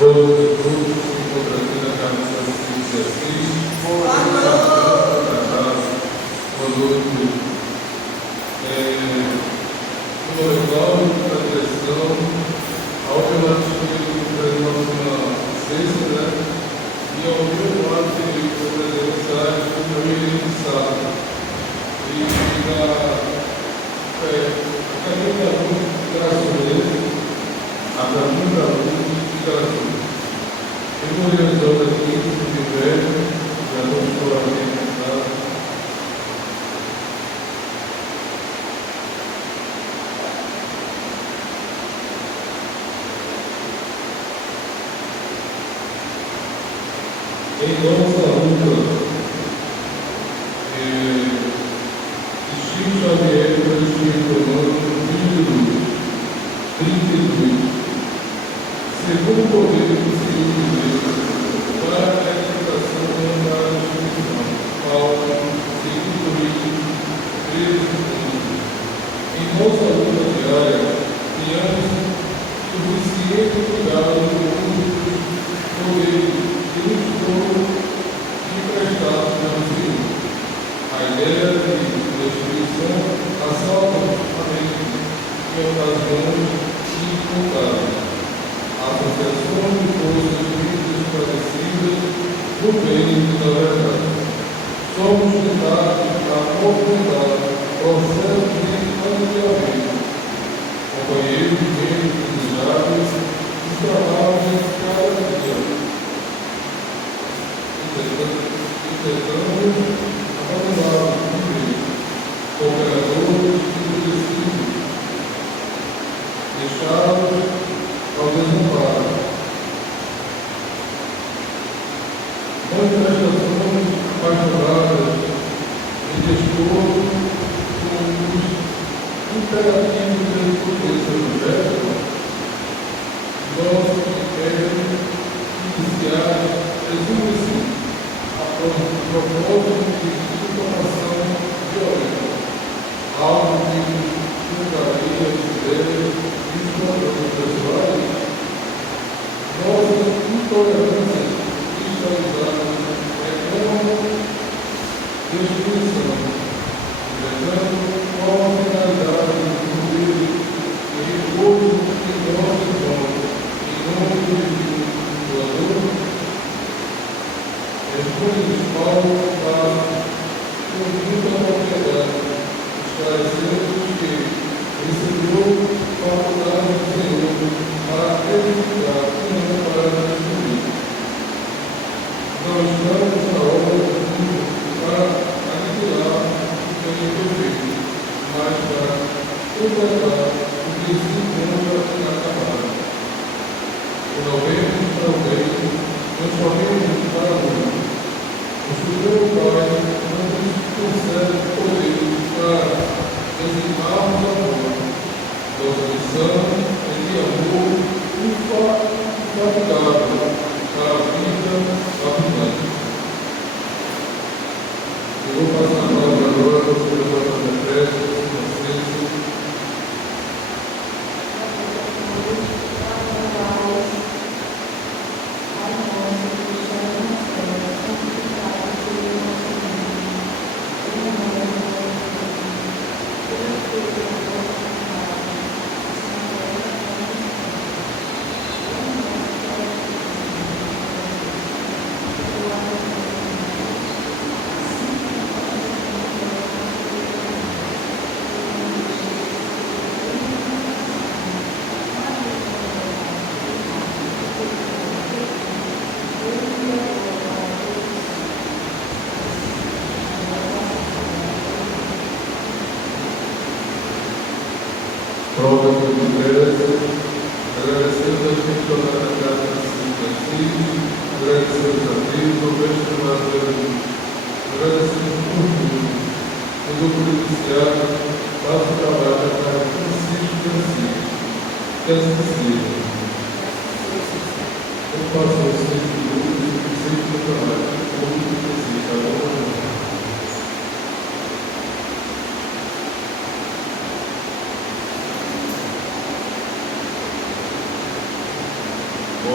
Boa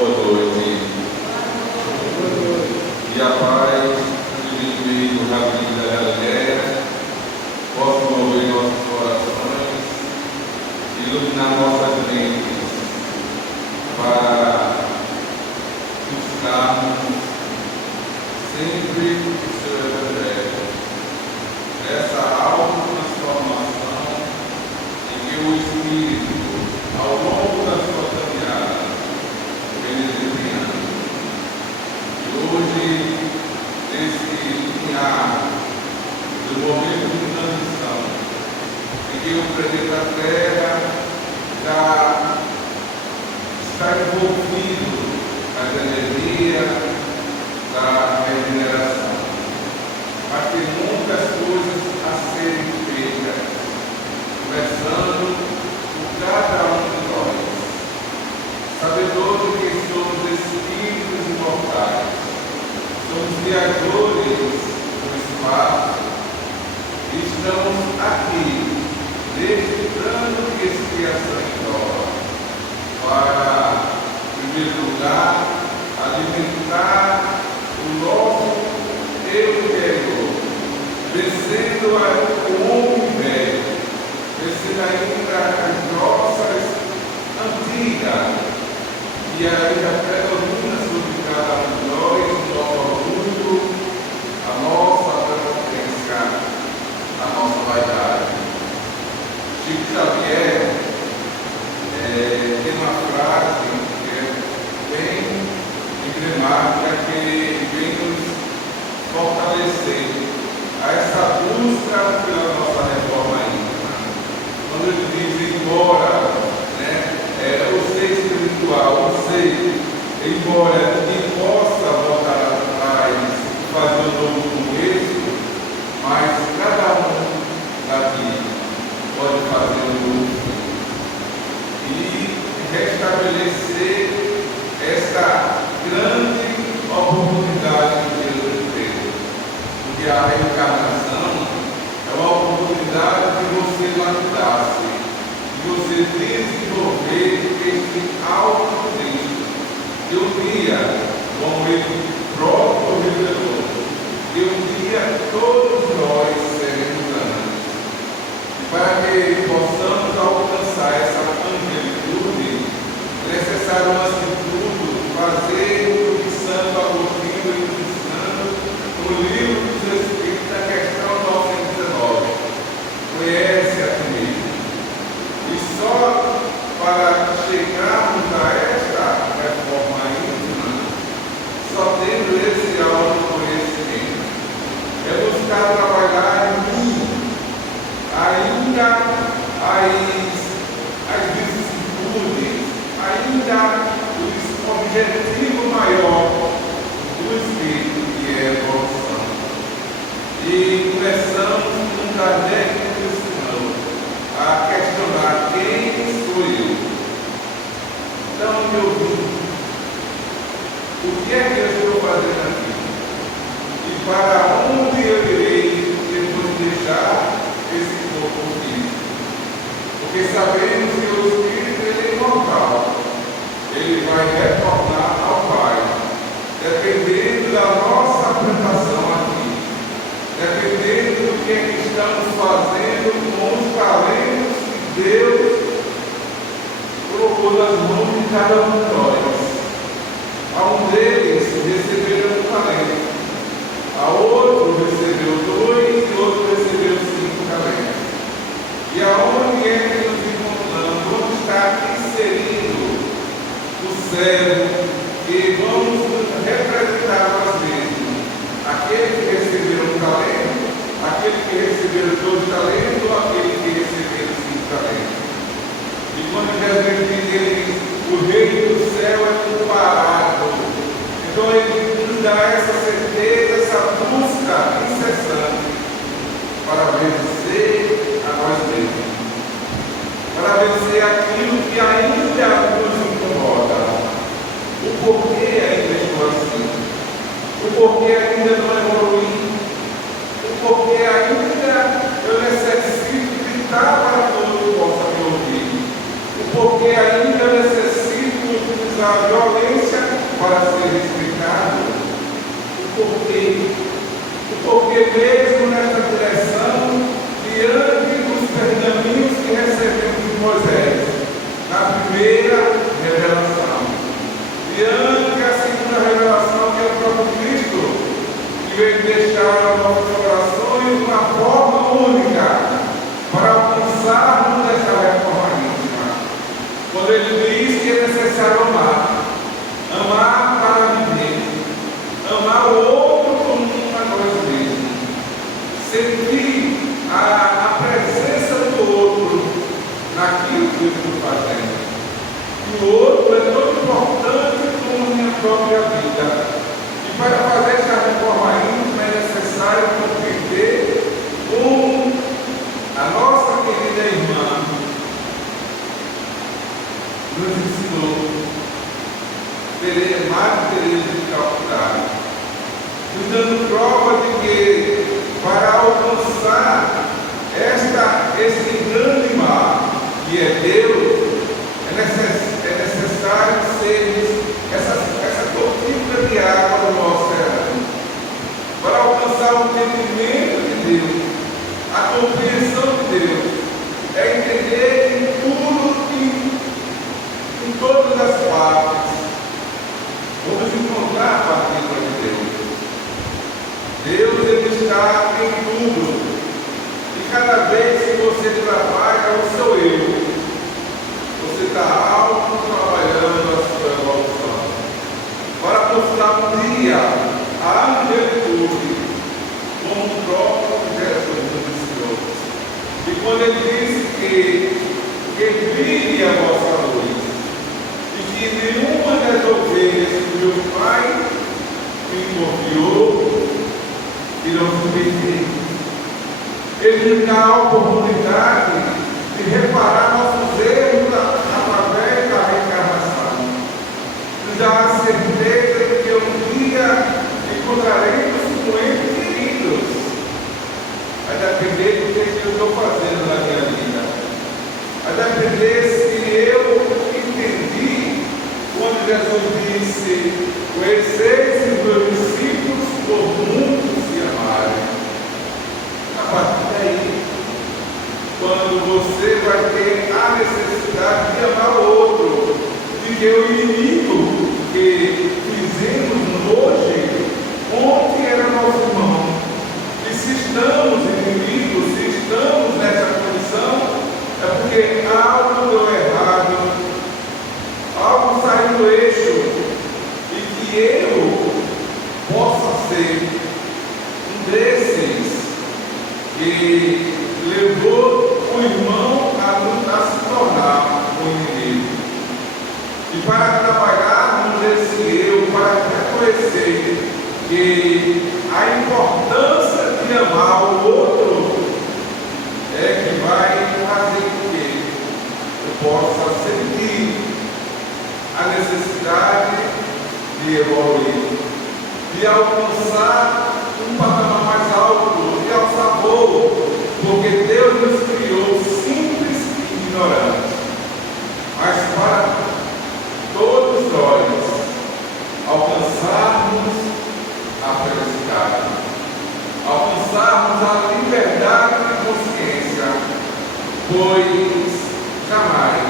noite. iluminar nossas mentes para buscarmos sempre o seu Evangelho, essa autotransformação em que o Espírito, ao longo da sua caminhada, vem desempenhando. E hoje, nesse caminhar do momento de transição, em que o planeta Terra já está envolvido nas energias da regeneração, mas tem muitas coisas a serem feitas, começando por cada um de nós, sabedores que somos espíritos imortais, somos criadores do espaço e estamos aqui, neste plano de expiação em nós, para, em primeiro lugar, alimentar o nosso eu interior, vencendo o homem velho, vencendo ainda as nossas antigas, e ainda predomina sobre cada um de nós, o nosso orgulho, a nossa prepotência, a nossa vaidade. Chico Xavier tem uma frase que é bem emblemática, que vem nos fortalecer a essa busca pela nossa reforma íntima. Quando ele diz, embora o ser espiritual, o ser, embora ele possa voltar atrás e fazer um novo começo, mas cada um daqui pode fazer um novo e restabelecer esta grande oportunidade que Deus nos deu. Porque a reencarnação é uma oportunidade de você lapidar-se, de você desenvolver este autoconhecimento. E um dia, como ele próprio revelou, e um dia todos nós seremos anjos. E para que possamos alcançar essa angelitude, é necessário, antes de tudo, fazer o que Santo Agostinho vem ensinando no Livro dos Espíritos, na questão 919. Conhece a ti mesmo. E só para chegarmos a esta reforma íntima, só tendo esse autoconhecimento, é buscar trabalhar em mim, ainda as vicissitudes, ainda o objetivo maior do Espírito, que é a evolução. E começamos com Kardec ensinando a questionar quem sou eu. Então, meu filho, o que é que eu estou fazendo aqui? E para onde eu irei depois de deixar esse corpo físico? Porque sabemos que o Espírito ele é imortal. Ele vai retornar ao Pai, dependendo da nossa prestação aqui, dependendo do que estamos fazendo com os talentos que Deus colocou nas mãos de cada um de nós. A um deles receberam um talento, a outro recebeu 2 e outro recebeu 5 talentos. E aonde é que nos encontramos? Onde está inserido o cérebro que vamos representar nós mesmos? Aquele que recebeu um talento, aquele que recebeu 2 talentos, ou aquele que recebeu 5 talentos? E quando Jesus diz o reino do céu é comparado, então ele nos dá essa certeza, essa busca incessante para vencer a nós mesmos, para vencer aquilo que ainda nos incomoda. O porquê ainda estou assim, o porquê ainda não evoluí, o porquê ainda eu necessito gritar para que todos possam me ouvir, o porquê ainda eu necessito utilizar a violência para ser respeitado, o porquê mesmo nessa direção, diante dos pergaminhos que recebemos de Moisés, própria vida. E para fazer esta reforma íntima é necessário compreender como a nossa querida irmã nos ensinou, Madre Teresa de Calcutá, nos dando prova de que para alcançar esse grande mar que é Deus, é necessário sermos essa gotícula de água do nosso oceano. Para alcançar o entendimento de Deus, a compreensão de Deus, é entender em tudo e em todas as partes. Vamos encontrar a partícula de Deus. Deus, Ele está em tudo. E cada vez que você trabalha o seu eu, você está trabalhando a sua evolução. Para mostrar um dia a angelitude, como o próprio Jesus nos ensinou. E quando Ele disse que brilhe a vossa luz, e que nenhuma das ovelhas que meu Pai me confiou irão se perder. Ele nos dá a oportunidade de reparar nossos erros através da reencarnação. Nos dá a certeza de que um dia encontraremos com eles queridos. Vai depender do que eu estou fazendo na minha vida. Vai depender se eu entendi quando Jesus disse: conheceis os meus discípulos por muitos se amarem. A partir daí, quando você vai ter a necessidade de amar o outro, de que o inimigo que fizemos hoje, ontem era nosso irmão. E se estamos inimigos, se estamos nessa condição, é porque algo deu errado, algo saiu do eixo, e que eu possa ser um desses que levou o irmão a se tornar um inimigo. E para trabalharmos esse eu, para reconhecer que a importância de amar o outro é que vai fazer com que eu possa sentir a necessidade de evoluir, de alcançar um patamar mais alto, de alçar voo, porque Deus nos criou simples e ignorantes. Mas para todos nós alcançarmos a felicidade, alcançarmos a liberdade de consciência, pois jamais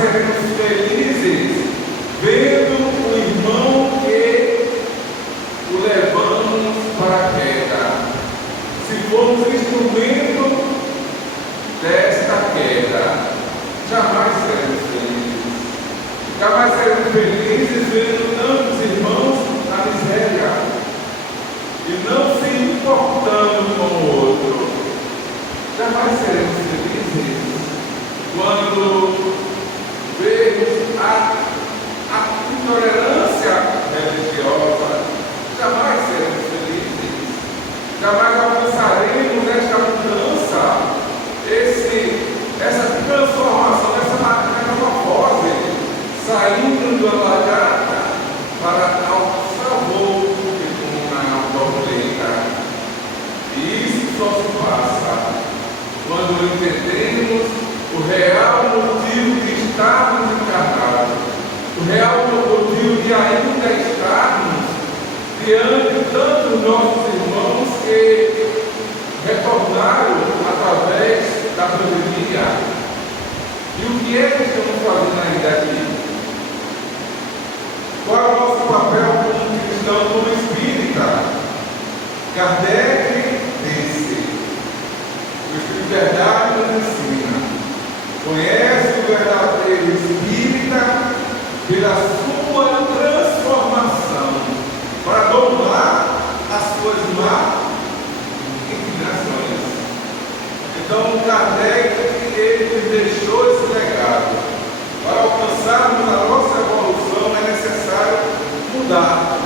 seremos felizes vendo o irmão que o levamos para a queda. Se formos instrumento desta queda, jamais seremos felizes. Jamais seremos felizes vendo tantos irmãos na miséria e não se importando com o outro. Jamais seremos felizes quando vemos a intolerância religiosa. Jamais seremos felizes. Jamais alcançaremos esta mudança, essa transformação, essa metamorfose, saindo da lagarta para alçar voo como uma borboleta. E isso só se passa quando entendemos o real motivo de estarmos encarnados, o real motivo de ainda estarmos diante de tantos nossos irmãos que retornaram através da pandemia. E o que é que estamos fazendo ainda aqui? Qual é o nosso papel como cristão, como espírita? Kardec disse: o Espírito de Verdade nos ensina, conhece o verdadeiro espírita pela sua transformação, para dominar as suas más inclinações. Então, Kardec, ele nos deixou esse legado. Para alcançarmos a nossa evolução, é necessário mudar,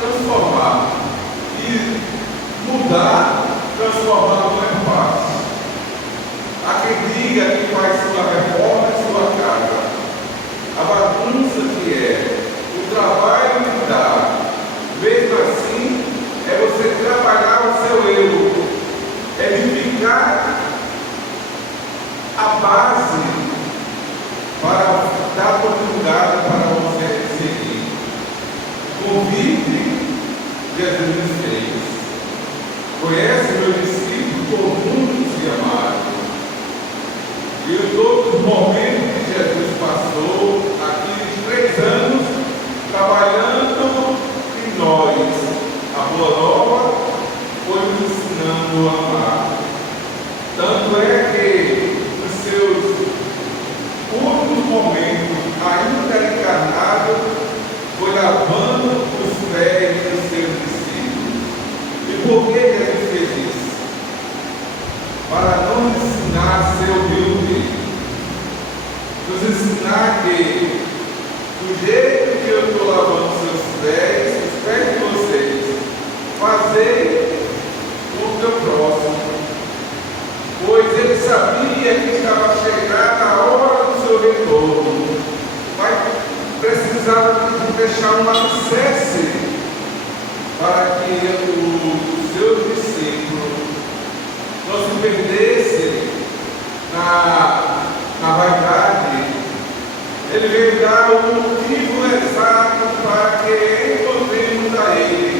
transformar. E mudar, transformar não é fácil. Há quem diga que faz sua reforma em sua casa. A bagunça que é, o trabalho que dá, mesmo assim, é você trabalhar o seu eu, edificar a base para dar oportunidade para você seguir. Convite Jesus fez. Conhece meu discípulo por muitos e amado. E em todos os momentos que Jesus passou, aqui 3 anos, trabalhando em nós, a boa nova foi nos ensinando a amar. Tanto é que nos seus últimos momentos, ainda encarnado, foi lavando os pés dos seus discípulos. E por que Jesus fez isso? Para nos ensinar a ser humilde, nos ensinar que do jeito que eu estou lavando seus pés, os pés de vocês, fazei o teu próximo. Pois ele sabia que estava chegada a hora do seu retorno, mas precisava deixar um alicerce para que os seus discípulos não se perdessem na vaidade. Ele veio dar o motivo exato para que encontremos a Ele.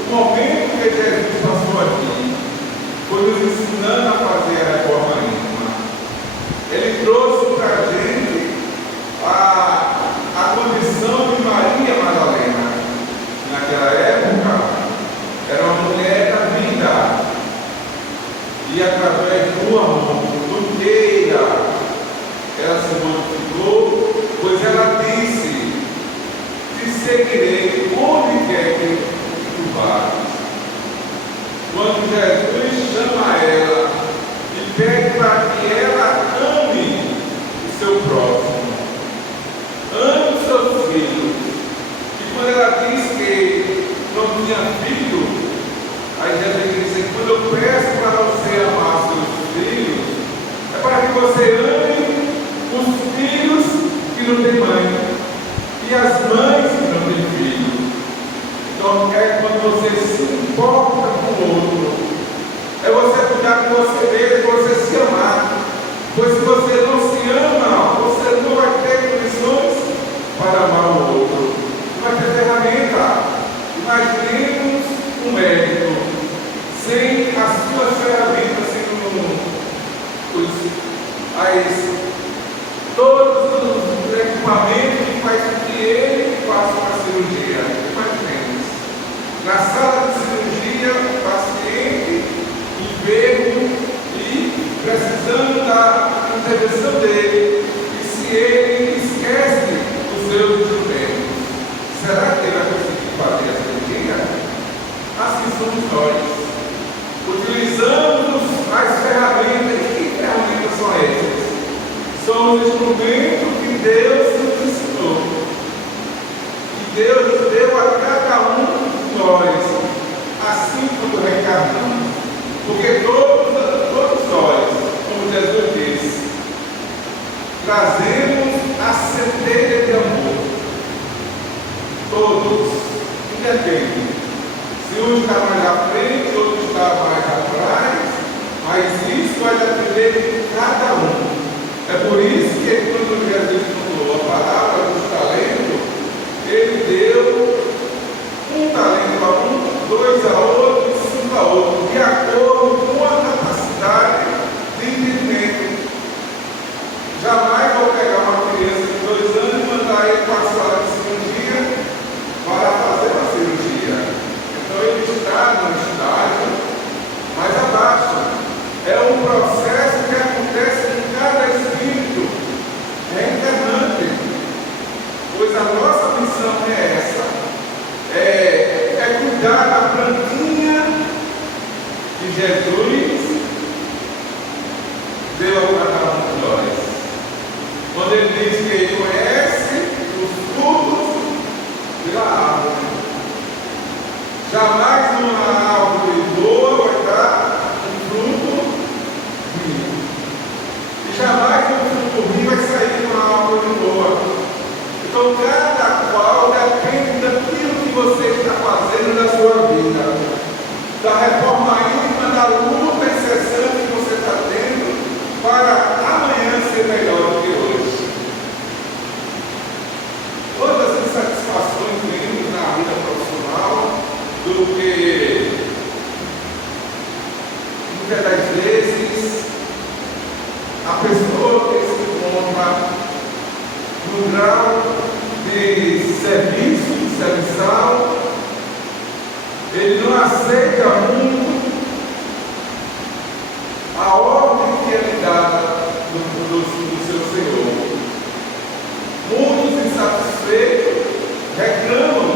O momento que Jesus passou aqui foi nos ensinando a fazer a reforma íntima. Ele trouxe para a gente a condição de Maria Madalena. Naquela época, era uma mulher da vida. E através do amor, do queira, ela se modificou, pois ela disse: te seguirei onde quer que tu vás. Quando Jesus chama ela e pede para que ela ame o seu próximo, ame os seus filhos. E quando ela diz que não tinha filho, aí Jesus disse: quando eu peço para você amar seus filhos, é para que você ame os filhos que não têm mãe e as mães que não têm filho. Então é quando você se importa com o outro, é você cuidar de você mesmo, você se amar. Pois se você não se ama, você não vai ter condições para amar o outro, não vai ter ferramenta. Imaginemos um médico sem as suas ferramentas, sem todos os equipamentos que faz com que ele faça uma cirurgia. Imaginemos, na sala de cirurgia, o paciente enfermo e precisando da intervenção dele, e se ele esquece os seus instrumentos, será que ele vai conseguir fazer a cirurgia? Assim somos nós. Utilizamos as ferramentas. Que ferramentas são essas? São os instrumentos que Deus nos ensinou. E Deus deu a cada um de nós, assim como reencarnamos. Porque todos nós, como Jesus disse, trazemos a centelha de amor. Todos, independente. Se um está mais à frente, outro está mais atrás, mas isso vai depender de cada um. É por isso que quando Jesus falou a palavra dos talentos, ele deu um talento a um, 2 a outro e 5 a outro, de acordo com a capacidade de entendimento. Jamais vou pegar uma criança de 2 anos e mandar ele para a sala de cirurgia para fazer uma cirurgia. Então ele está no estágio mais abaixo. É um processo que acontece em cada espírito reencarnante. Pois a nossa missão é essa. É cuidar da plantinha que Jesus deu a cada um de nós. Quando ele diz que conhece os frutos pela grau de serviço, de serviçal. Ele não aceita muito a ordem que é lhe dada do seu Senhor. Muitos insatisfeitos reclamam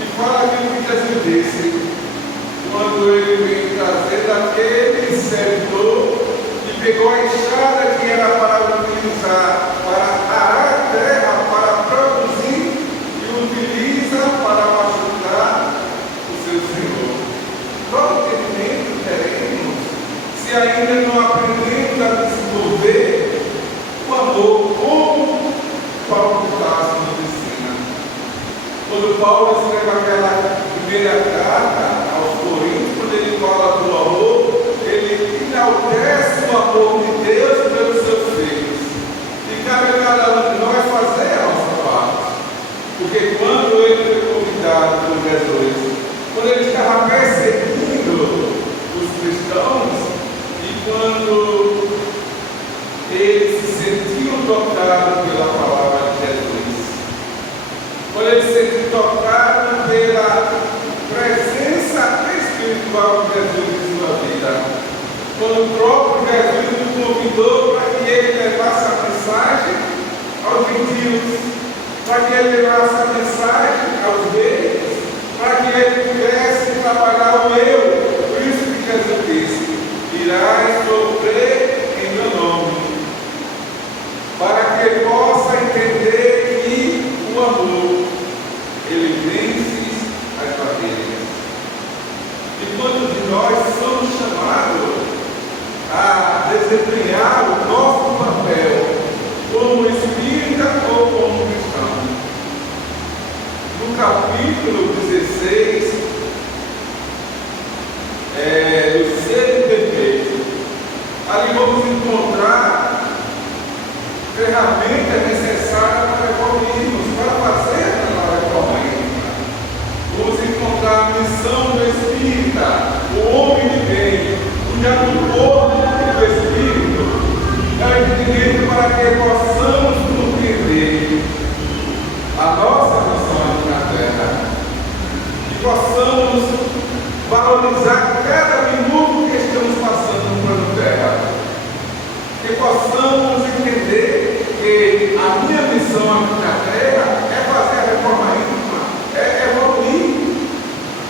e falam aquilo que Jesus disse, quando ele veio trazer daquele servidor que pegou a enxada que era para utilizar para arar a terra, para produzir, e utiliza para machucar o seu Senhor. Qual entendimento teremos se ainda não aprendemos a desenvolver o amor como Paulo Tarso nos ensina? Quando Paulo escreve aquela primeira carta aos Coríntios, quando ele fala do amor, ele enaltece o amor de Deus pelos seus filhos. E cabe a cada um de nós fazer a nossa parte. Porque quando ele foi convidado por Jesus, quando ele estava perseguindo os cristãos, e quando eles se sentiam tocados pela palavra de Jesus, quando eles se sentiam tocados pela presença espiritual de Jesus em sua vida, quando o próprio Jesus o convidou para que ele levasse a mensagem aos gentios, para que ele levasse a mensagem aos reis, para que ele pudesse trabalhar o eu. Por isso que Jesus disse: irás sofrer em meu nome, para que ele possa entender que o amor, ele vence as barreiras. E quantos de nós somos chamados a desempenhar o nosso papel como espírita ou como cristão? No capítulo 16 do ser perfeito, ali vamos encontrar ferramentas necessárias para evoluirmos, para fazer a reforma íntima. Vamos encontrar a missão do espírita, o homem de bem, onde há um corpo do espírito, é o entendimento para que possamos compreender a nossa missão aqui na terra e possamos valorizar cada minuto que estamos passando no plano terra, que possamos entender que a minha missão aqui na terra é fazer a reforma íntima, é evoluir,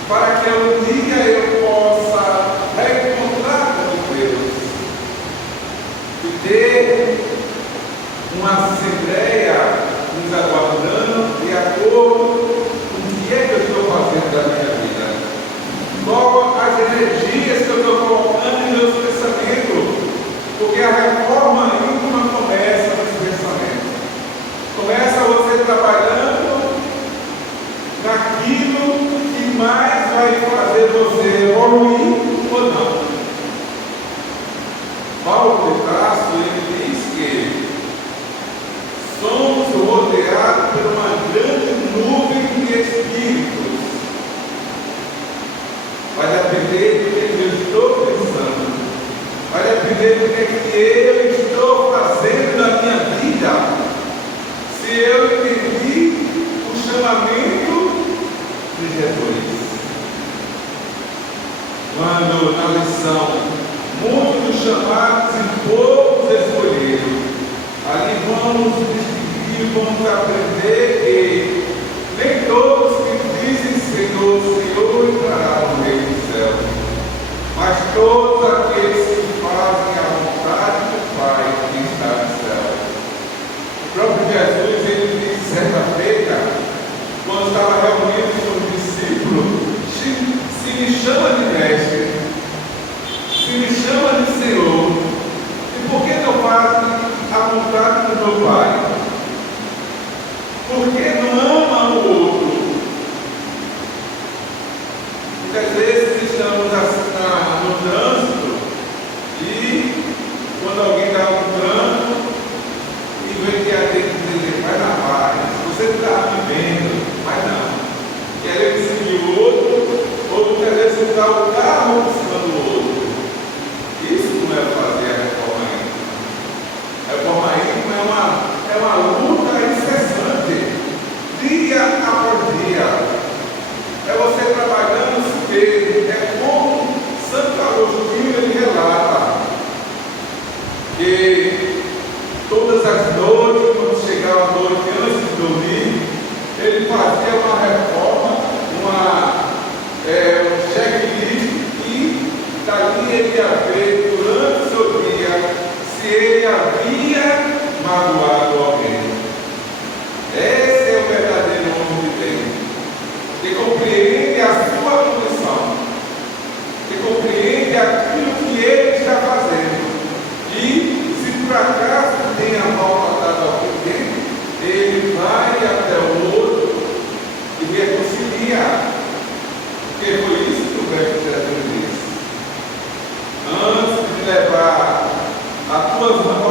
para que um dia eu possa reencontrar com Deus e ter uma assembleia nos aguardando de acordo com o que é que eu estou fazendo da minha vida. Qual as energias que eu estou colocando em meus pensamentos? Porque a reforma íntima começa nos pensamentos. Começa você trabalhando naquilo que mais vai fazer você evoluir ou não. Paulo de Tarso, ele diz que somos rodeados por uma grande nuvem de espíritos. Vai depender do que eu estou pensando, vai depender do que eu estou fazendo na minha vida. Se eu entendi o chamamento de Jesus, quando na lição muitos chamados e poucos escolhidos, ali vamos distinguir, vamos aprender que nem todos que dizem Senhor, Senhor entrarão no reino do céu, mas todos aqueles que fazem a vontade do Pai que está no céu. O próprio Jesus, ele disse certa feita, quando estava reunido com os discípulos: se me chama de mestre, se me chama de Senhor, e por que não fazem a vontade do meu Pai? Por que não ama o outro? Muitas vezes estamos no trânsito e quando alguém está no trânsito e vem que tem que dizer: vai na paz, você não está vivendo, mas não, querendo seguir o outro, ou muitas vezes usar o carro buscando o outro. Isso não é fazer a reforma íntima. A reforma íntima é uma luta incessante que todas as noites, quando chegava a noite antes de dormir, ele fazia uma reforma, um checklist, e dali ele ia ver durante o seu dia se ele havia magoado alguém. Esse é o verdadeiro homem de Deus, que compreende a sua condição, que compreende aquilo que ele está fazendo, e se por acaso tenha maltratado alguém, ele vai até o outro e reconciliar, porque foi isso que o verbo de Jesus disse: antes de levar a tua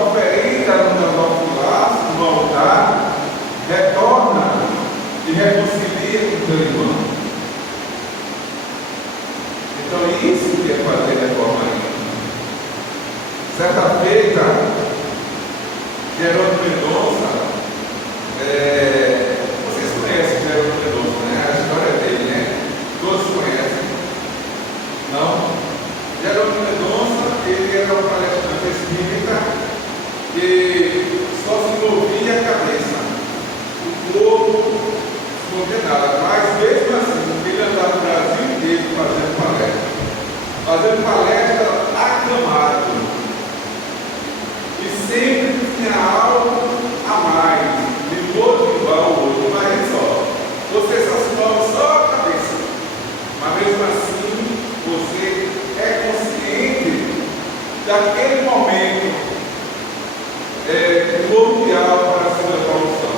oferenda no laço, no altar, retorna e reconcilia com o teu irmão. Então isso que é fazer reforma íntima. Certa feita, Jerônimo Mendonça, vocês conhecem Jerônimo Mendonça, né? A história dele, né? Todos conhecem. Não? Jerônimo Mendonça, ele era um palestrante espírita que só se movia a cabeça, o corpo se movia nada, mas mesmo assim, ele andava o Brasil inteiro fazendo palestra aclamado, e sempre tinha algo a mais, de motivar o outro. Mas só, você só se move só a cabeça, mas mesmo assim, você é consciente daquele momento mundial para a sua evolução.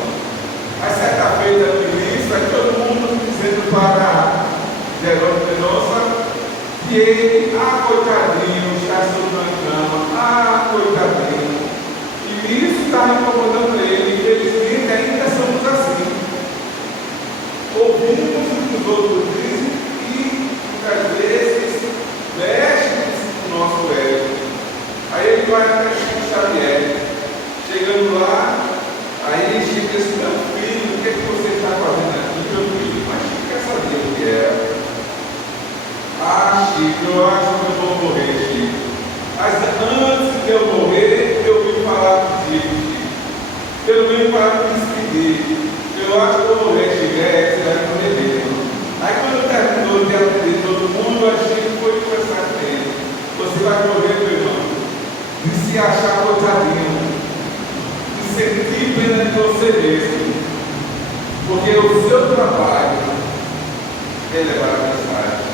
Mas certa feita no início, aí todo mundo dizendo para Jerônimo Mendonça que ele, coitadinho, está sobre a cama, coitadinho. E isso está incomodando ele. Infelizmente, ainda somos assim. Ouvimos o que os outros dizem e, muitas vezes, mexe no nosso ego. Aí ele vai até Chico Xavier. Chegando lá, aí Chico diz: meu filho, o que é que você está fazendo aqui, meu filho? Mas Chico quer saber o que é. Chico, eu acho que eu vou morrer, Chico. Mas antes de eu morrer, eu vim falar contigo, Chico. Eu vim para me despedir. Eu acho que eu vou morrer, Chico. Você vai morrer mesmo. Aí quando terminou de atender todo mundo, a Chico foi conversar com ele. Você vai morrer, meu irmão, de se achar coitadinho, de sentir pena de você mesmo, porque o seu trabalho é levar a mensagem.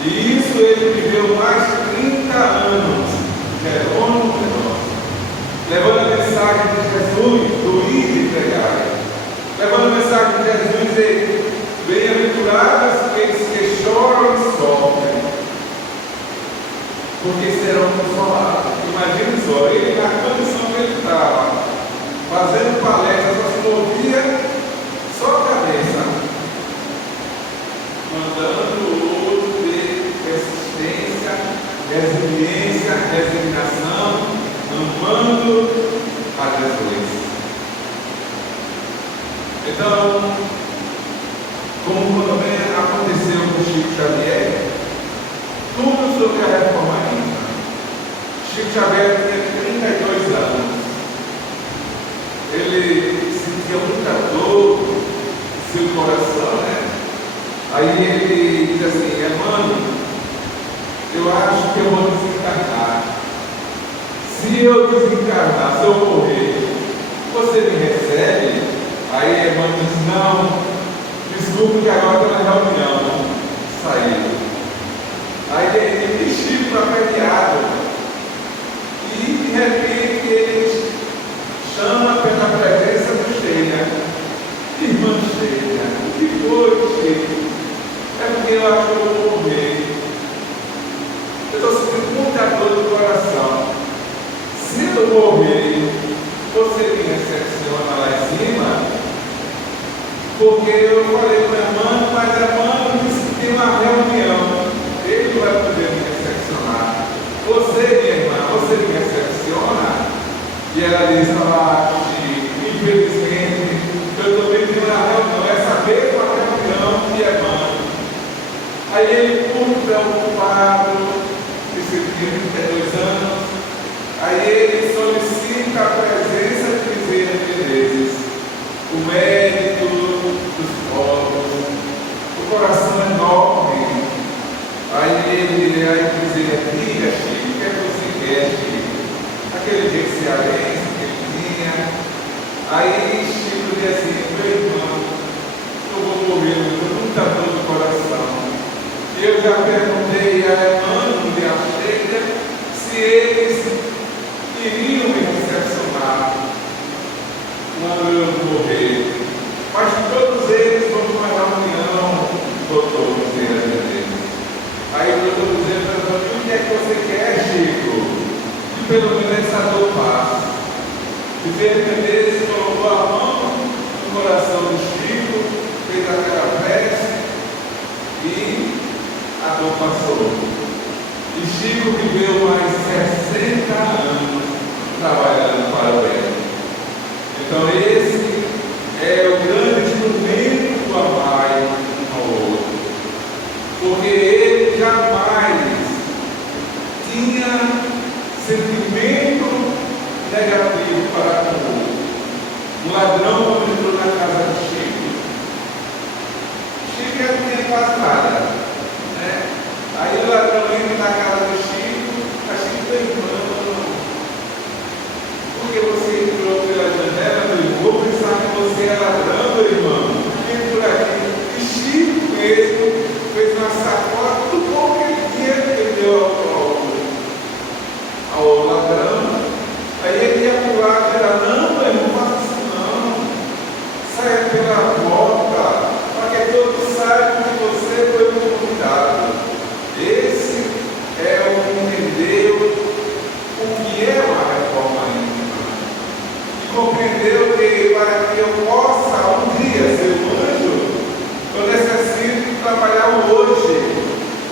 E isso ele viveu mais de 30 anos, Jerônimo Mendonça, levando a mensagem de Jesus, do ir e pregar, levando a mensagem de Jesus e bem-aventurados aqueles que choram e sofrem, porque serão consolados. Imagine só, ele na condição que ele estava, fazendo palestras, só se movia só a cabeça, mandando o outro ter persistência, resiliência, resignação, amando a Jesus. Então, como também aconteceu com Chico Xavier, tudo sobre a reforma íntima. Chico Xavier tinha 32 anos. Ele sentia muita dor no seu coração, né? Aí ele diz assim: Emmanuel, eu acho que eu vou desencarnar. Se eu desencarnar, se eu morrer, você me recebe? Aí Emmanuel diz: não, desculpe que agora estou na reunião. Saiu. Aí ele me Chico aperreado. E de repente ele chama pela presença do Sheila: irmã Sheila, o que foi, Chico? É porque eu acho que eu vou morrer. Eu estou sentindo muita dor no coração. Se eu morrer, você me recepciona lá em cima? Porque eu falei com a irmã, mas a irmã disse que tem uma reunião. Ele vai poder me recepcionar. Você, minha irmã, você me recepciona? E ela diz: Chico, infelizmente, eu também tenho uma reunião, essa mesma reunião de irmã. Aí ele, muito preocupado, esse filho de 32 anos, aí aquele jeito cearense que ele tinha. Aí Chico dizia assim: meu irmão, eu vou morrer, eu estou muita dor no coração. Eu já perguntei a Emmanuel e a Sheila se eles iriam me recepcionar quando eu morrer. Mas todos eles vão para uma reunião, doutor Bezerra. Aí o doutor Bezerra perguntou: o que é que você quer, Chico? E pelo menos essa dor passa. Bezerra Menezes colocou a mão no coração do Chico, fez aquela prece e a dor passou. E Chico viveu mais 60 anos trabalhando para o bem. Então esse é o grande instrumento do amar um ao outro. Porque ele jamais tinha sentimento negativo para com o outro. Um ladrão, quando entrou na casa do Chico já não tinha quase nada, né? Aí o ladrão entra na casa do Chico, a Chico: meu irmão, porque você entrou pela janela, meu irmão? Vou pensar que você é ladrão, meu irmão. Entrou aqui. E Chico mesmo fez uma sacola, tudo bom que ele tinha, que ele deu ao ladrão. Aí ele ia pular, e era: não, meu irmão, faça isso não. Saia pela porta, para que todos saibam que você foi convidado. Esse é o que entendeu o que é uma reforma íntima. E compreendeu que para que eu possa um dia ser um anjo, eu necessito trabalhar o hoje,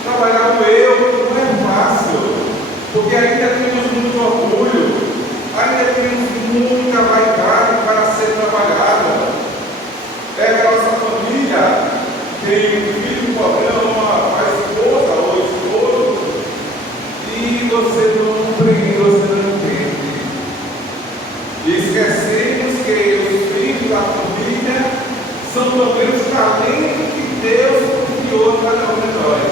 trabalhar o eu, não é fácil, porque ainda temos muito orgulho, ainda temos muita vaidade para ser trabalhada. Pega a nossa família, tem um filho, um problema, a esposa ou o esposo, e você não compreende, você não entende. E esquecemos que os filhos da família são também os talentos que Deus confiou a cada um de nós.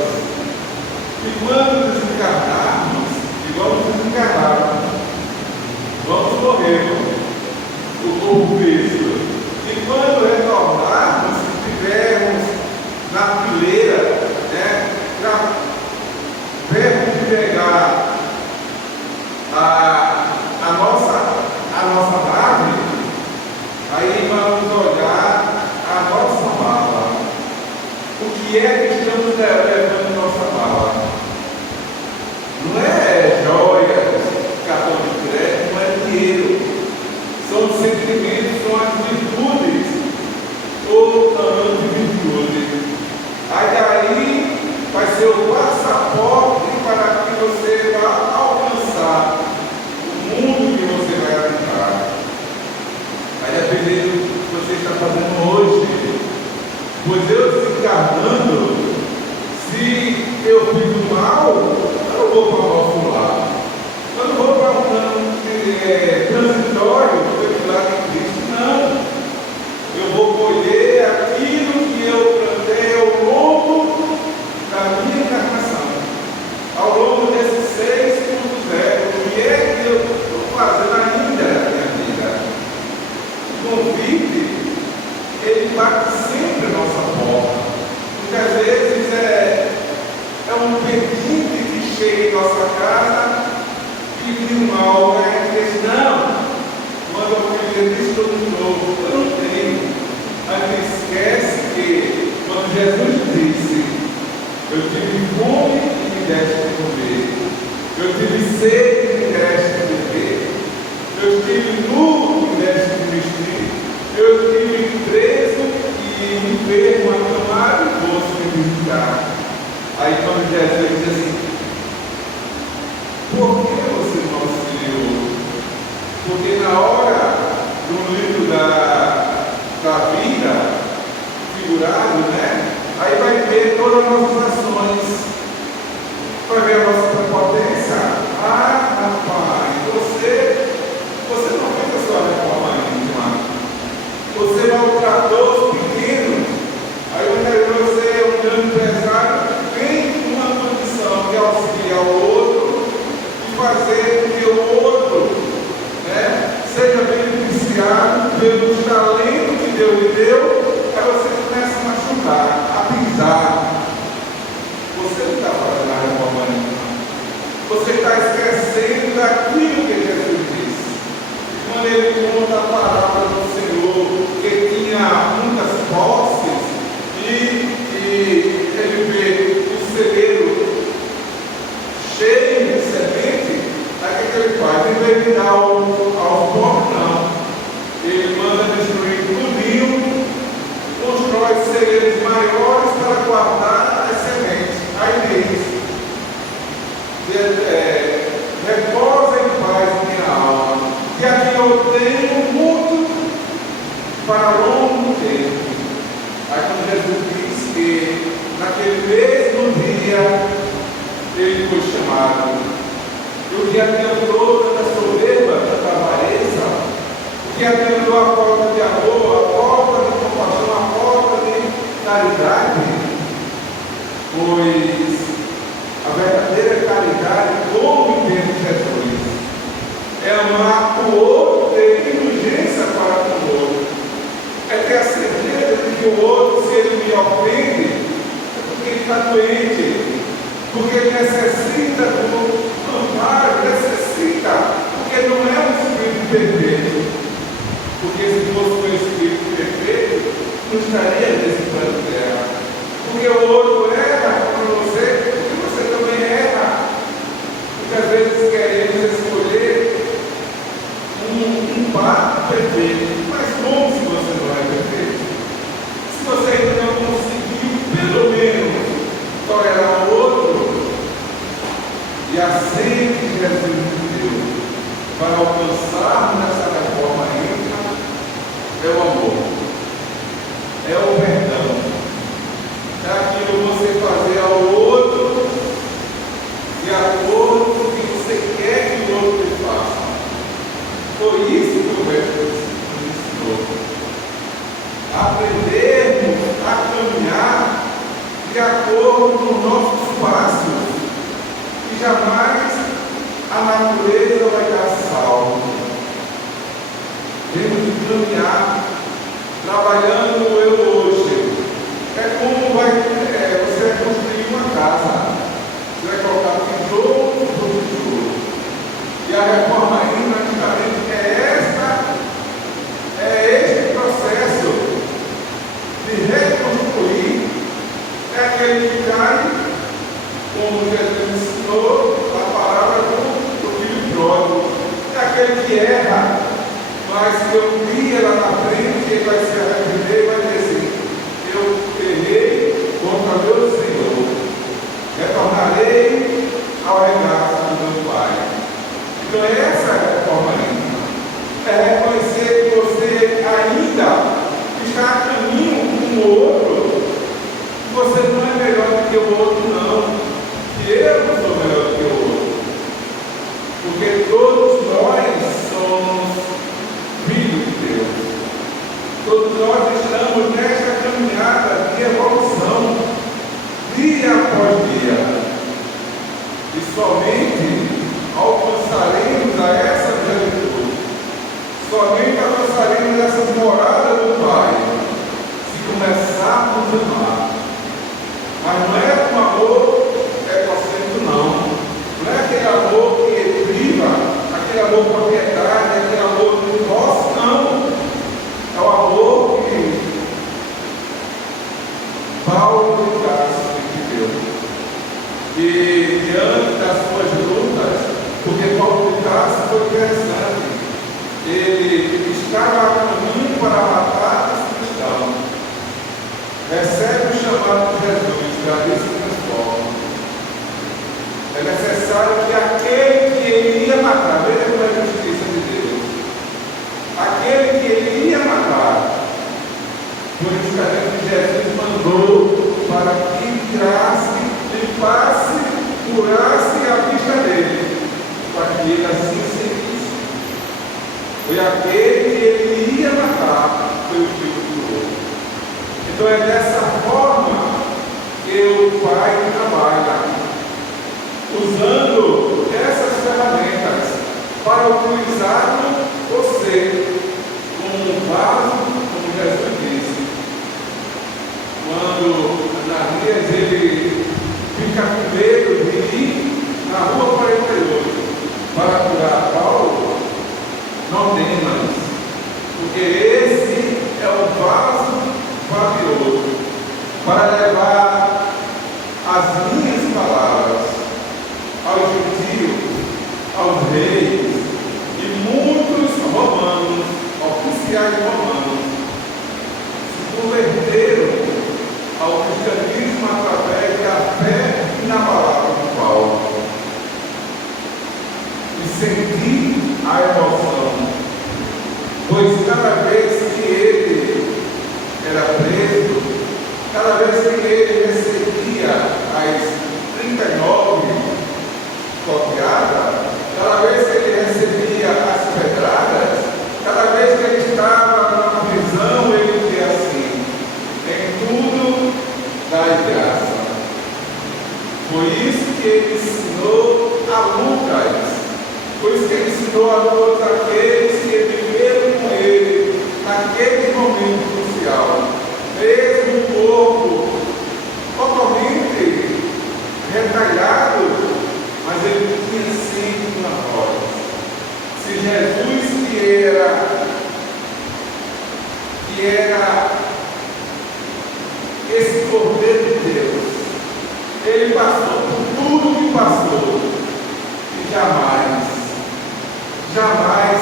E quando desencarnarmos, e vamos desencarnar, vamos morrer, o corpo físico. E quando retornarmos, se estivermos na fileira, né, perto de pegar a nossa nave, aí vamos olhar a nossa mala. O que é que estamos levando nossa mala? Não é joias, cartão de crédito, não é dinheiro. São os sentimentos, são as virtudes, ou tamanho de virtude. Aí daí vai ser o passaporte para que você vá alcançar o mundo que você vai habitar. Aí dependendo do que você está fazendo hoje, pois eu desencarnando, se eu fico mal, eu não vou para o nosso lado. Eu não vou para um plano transitório, pelo lado de Cristo, não. Eu vou colher aquilo que eu plantei ao longo da minha encarnação. Ao longo desses 6.0, o que é que eu estou fazendo ainda na minha vida? O convite, ele bate sempre a nossa porta. Muitas vezes é um pedinte que chega em nossa casa pedindo algo, a gente diz: não, quando eu pedir isso tudo novo, eu não tenho. A gente esquece que quando Jesus disse: eu tive fome e me deste de comer, eu tive sede e me deste de beber, eu estive nu e me deste de vestir, eu estive preso e enfermo, acamado e fosse me visitar. Aí quando Jesus diz assim: por que você não auxiliou? Porque na hora do livro da vida, figurado, né? Aí vai ver todas as nossas ações, vai ver a nossa prepotência. Ah, rapaz, você não fez a sua reforma íntima. Você maltratou os pequenos. Aí você é um grande empresário, tem uma condição de auxiliar o outro e fazer com que o outro vendo os talentos que Deus lhe deu, aí você começa a machucar, a pisar. Você não está fazendo a reforma nenhuma. Você está esquecendo daquilo que Jesus disse. Quando ele conta a palavra do Senhor, que tinha muitas posses, e ele vê o celeiro cheio de semente, aí o que ele faz? Em vez de dar ao pobres, não. Ele manda destruir tudinho, constrói celeiros maiores para guardar as sementes. Aí diz: reposa em paz minha alma, que aqui eu tenho muito para longo tempo. Aí quando Jesus diz que naquele mesmo dia ele foi chamado, o que adiantou da soberba, da avareza, o que adiantou a falta de amor, a falta de compaixão, a falta de caridade, pois a verdadeira caridade, como entende Jesus, é amar o outro, ter indulgência para com o outro, é ter a certeza de que o outro, se ele me ofende, é porque ele está doente, porque ele necessita do amparo, necessita, porque não é um espírito perfeito, porque se fosse um espírito perfeito, não estaria nesse plano de terra, porque o outro erra com você, porque você também erra, porque às vezes queremos escolher um par perfeito, mas como se você não é perfeito? Se você ainda não conseguiu, pelo menos, tolerar o outro, e assim que Jesus nos deu para alcançarmos essa reforma íntima, é o amor, é o perdão, é aquilo você fazer ao outro de acordo com o que você quer que o outro te faça. Foi isso que o Mestre nos ensinou. Aprendermos a caminhar de acordo com os nossos passos, e jamais a natureza vai dar salvo. Temos de caminhar trabalhando o eu hoje. É como você vai construir uma casa. Você vai colocar tijolo por tijolo. E a reforma íntima, antigamente, este processo de reconstruir. É aquele que cai, como Jesus ensinou, a palavra do filho pródigo. É aquele que erra, mas que um dia lá na frente ele vai se arrepender e vai dizer assim: eu errei contra meu Senhor, retornarei ao regaço do meu Pai. Então essa é a reforma íntima, é reconhecer que você ainda está a caminho com o outro, que você não é melhor do que o outro, não, que eu não sou melhor do que o outro, porque todos nós somos filhos de Deus, todos nós estamos nesta caminhada de evolução, dia após dia, e somente alcançaremos a essa plenitude, somente alcançaremos essas moradas do Pai, se começarmos a amar. Mas não é um amor egocêntrico, não. Não é aquele amor que priva, aquele amor propriedade, aquele amor do nosso, não. É o amor que Paulo de Tarso viveu. E diante das suas lutas, porque Paulo de Tarso foi interessante, ele estava a caminho para matar os cristãos, recebe o chamado de Jesus, ali se transforma. É necessário que aquele que ele ia matar, veja como é a justiça de Deus, aquele que ele ia matar, por isso que Jesus mandou para que tirasse, limpasse, curasse a vista dele, para que ele assim seguisse. Foi aquele que ele ia matar, foi o filho do outro. Então é dessa forma que o Pai trabalha, usando essas ferramentas para utilizar você como um Matias, ele fica com medo de ir na rua 48 para curar Paulo, não temas, porque esse é o vaso valioso para levar as minhas palavras aos gentios, aos reis e muitos romanos, oficiais romanos, se converteram ao cristianismo através da fé inabalável de Paulo. E senti a emoção, pois cada vez que ele era preso, cada vez que ele recebia as 39 copiadas, cada vez que ele recebia as pedradas, cada vez que ele estava na prisão, ele dizia assim: em tudo dai graça. Foi isso que ele ensinou a Lucas, foi isso que ele ensinou a todos aqueles que viveram com ele naquele momento crucial. Mesmo o corpo totalmente retalhado, mas ele tinha sempre uma voz. Se Jesus, que era esse Cordeiro de Deus, ele passou por tudo que passou e jamais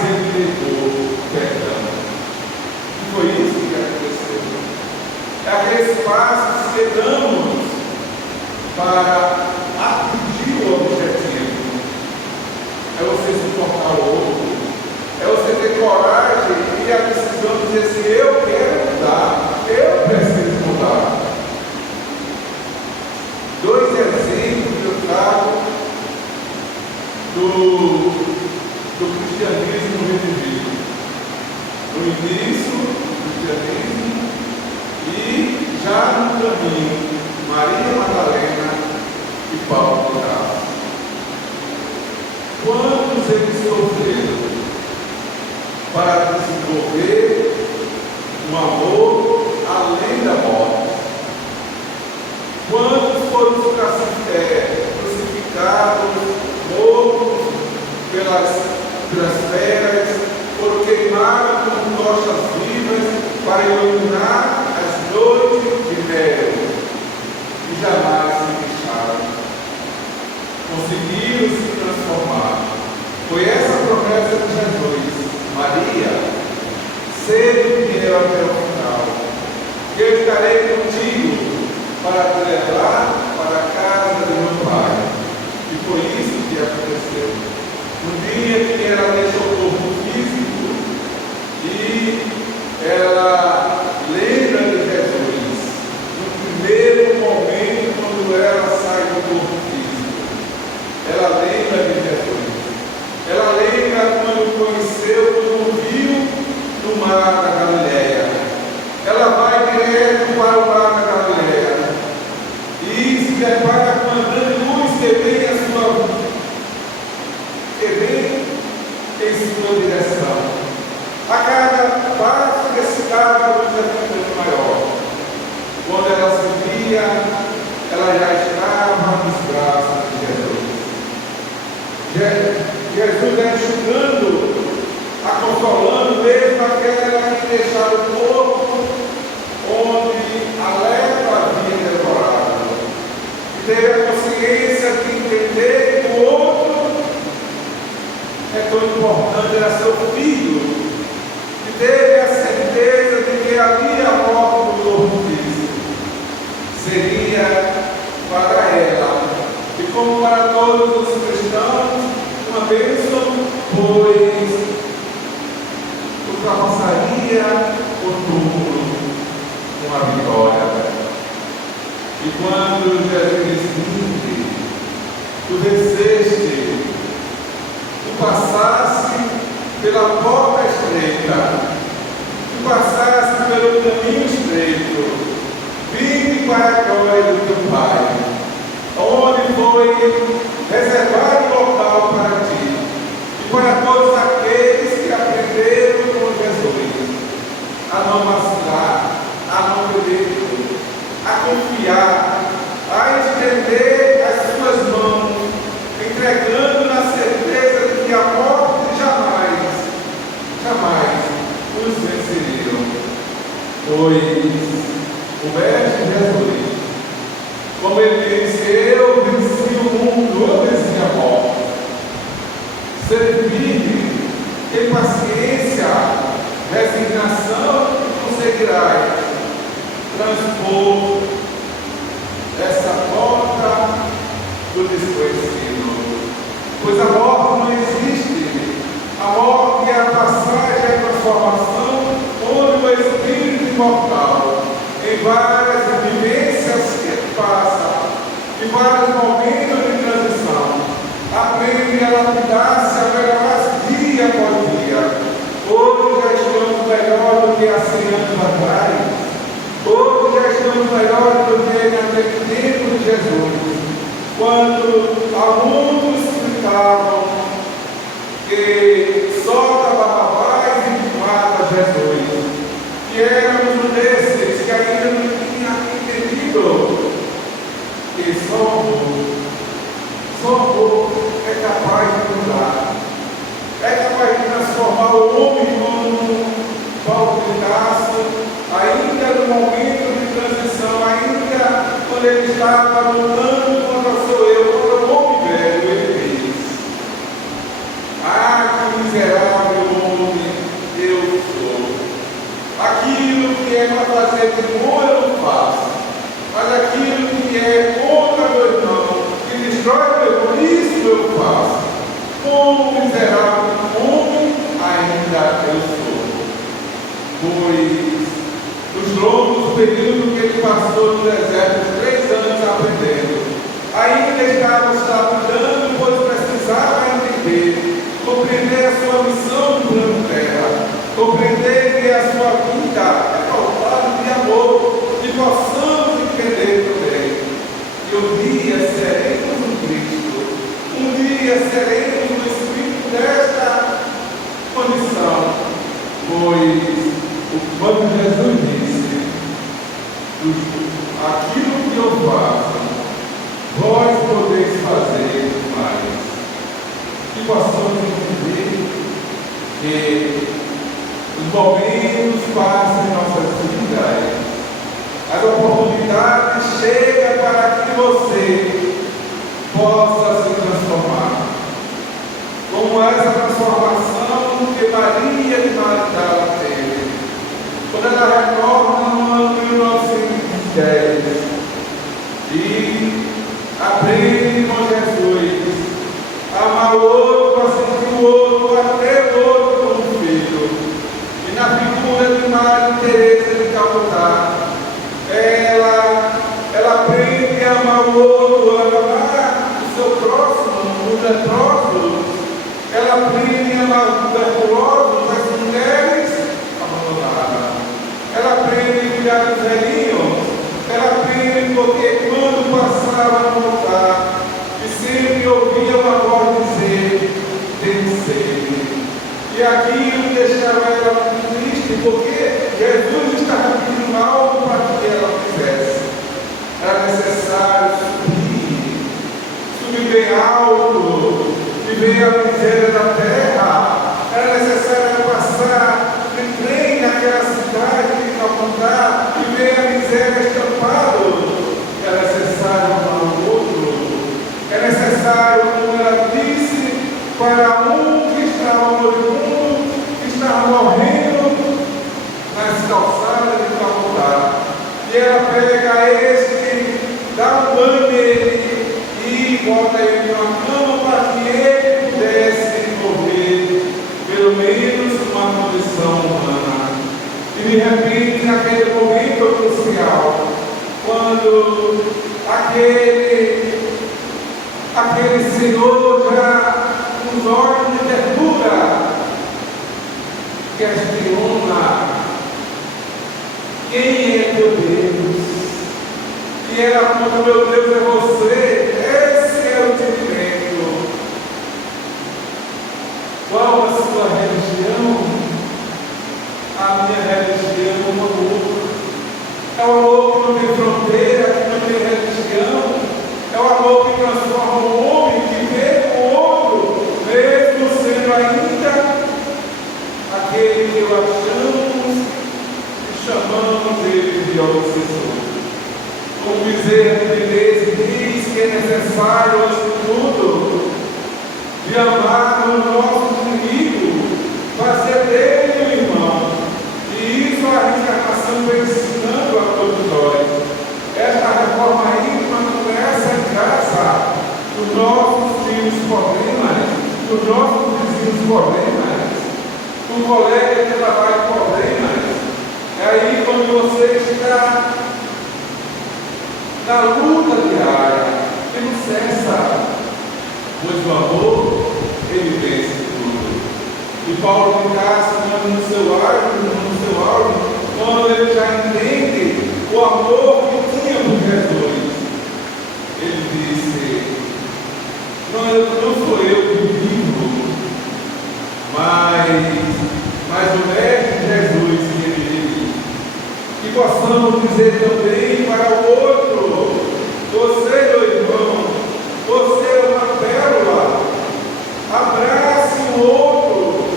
ele levou perdão. E foi isso que aconteceu. É aqueles passos que damos para atingir o objetivo. É você suportar o outro, é você ter coragem e a decisão de dizer assim: eu quero mudar, eu preciso mudar. Dois exemplos que eu trago do cristianismo redivido. No início do cristianismo e já no caminho, Maria Madalena e Paulo de Tarso. Quantos eles sofreram para desenvolver um amor além da morte? Quantos foram crucificados, mortos pelas feras, foram queimados com tochas vivas para iluminar as noites de mel, e jamais se queixaram, conseguiram se transformar. Foi essa promessa de Jesus: Maria, sede fiel até o final, que eu estarei contigo para te levar para a casa de meu Pai. E foi isso que aconteceu. No dia que ela deixou o corpo físico e ela lembra de Jesus, no primeiro momento quando ela sai do corpo físico, ela lembra de Jesus. Ela lembra quando conheceu, quando viu no mar da Galileia. Ela vai direto para o mar da Galileia e se depara com a grande luz que vem em sua direção. A cada passo desse carro, a luz é ficando maior. Quando ela se via, ela já estava nos braços de Jesus. Jesus é enxugando, a consolando, mesmo aquela que deixara o corpo onde a lepra havia devorado. E teve a consciência de entender que o outro é tão importante, era seu filho. E teve a certeza de que ali a morte do corpo físico seria para ela, e como para todos os cristãos, uma bênção, pois ultrapassaria o túmulo com a vitória. E quando Jesus disse: tu desceste, tu passaste pela porta estreita, tu passaste pelo caminho estreito, vinde para a glória do teu Pai, onde foi reservado local para ti e para todos aqueles que aprenderam com Jesus a não vacilar, a não perder, a confiar Pois o Mestre Jesus, como ele disse, eu venci o mundo, eu venci a morte. Servir, ter paciência, resignação, conseguirás transpor essa porta do desconhecido. Pois a morte não existe. A morte é a passagem, é a transformação, onde o espírito imortal, em várias vivências que ele passa, em vários momentos de transição, aprende a lapidar-se, a melhorar dia após dia. Hoje já estamos melhor do que há 100 anos atrás. Hoje já estamos melhor do que naquele tempo de Jesus, quando alguns explicavam que solta Barrabás e mata Jesus, que éramos um desses que ainda não tinha entendido que só amor é capaz de mudar, é capaz de transformar o homem como Paulo gritasse, ainda no momento de transição, ainda quando ele estava lutando contra o seu eu, contra o homem velho, ele diz: ah, que miserável homem eu sou. Aquilo que é para fazer de bom eu não faço, mas aquilo que é contra meu irmão, que destrói meu irmão, isso eu faço. Como miserável homem ainda eu sou. Pois nos longos períodos que ele passou no deserto, 3 anos aprendendo, ainda estava se lapidando, pois precisava entender, compreender a sua missão no plano terra, compreender que a sua vida é pautada de amor, e possamos entender também que um dia seremos um Cristo, um dia seremos um Espírito desta condição, pois quando Jesus disse: aquilo que eu faço, vós podeis fazer mais. E possamos entender que os momentos passam em nossas vidas, as oportunidades chegam para que você possa se transformar. Como essa transformação que Maria de Magdala teve, quando ela retorna no ano 1910 e aprende com Jesus a amar o outro, a sentir o outro, a ter o outro como filho. E na figura de Maria Teresa de Calcutá, ela aprende a amar o outro, a amar o seu próximo, os leprosos. Ela aprende a amar os tuberculosos, as mulheres abandonadas. Ela aprende a cuidar dos velhinhos. Ela aprende porque quando passava a voltar, e sempre ouvia uma voz dizer: tem sede. E aquilo deixava ela muito triste, porque Jesus estava pedindo algo para que ela fizesse. Era necessário subir bem alto, viver a miséria da terra. Era necessário passar de trem naquela cidade de Calcutá e ver a miséria estampado. É necessário amar o outro. É necessário, como ela disse, para um que estava moribundo, que estava morrendo nas calçadas de Calcutá. E ela pega este, dá um banho nele e bota ele numa cama para que ele pudesse morrer, pelo menos uma condição humana. E de repente, naquele momento crucial, quando aquele Senhor já com os olhos de ternura questiona: quem é teu Deus? E ela conta: meu Deus é você. Esse é o sentimento. Qual a sua religião? A minha religião é o amor. É o amor que não tem fronteira, que não tem religião. É o amor que transforma o homem, que vê o outro, mesmo sendo ainda aquele que o achamos e chamamos obsessor. Como dizer a igreja diz que é necessário, antes de tudo, de amar o nosso inimigo, fazer dele um irmão. E isso a reencarnação vem ensinando a todos nós. Esta reforma íntima começa em casa, os nossos filhos problemas, os nossos vizinhos problemas, o colega de trabalho problemas. É aí quando você está na luta diária, que não cessa, pois o amor, ele vence tudo. E Paulo de Tarso, no seu áudio, quando ele já entende o amor que tinha por Jesus, ele disse: não sou eu que vivo, mas o Mestre Jesus que vive em mim. E possamos dizer também para o outro: você, meu irmão, você é uma pérola. Abrace o outro,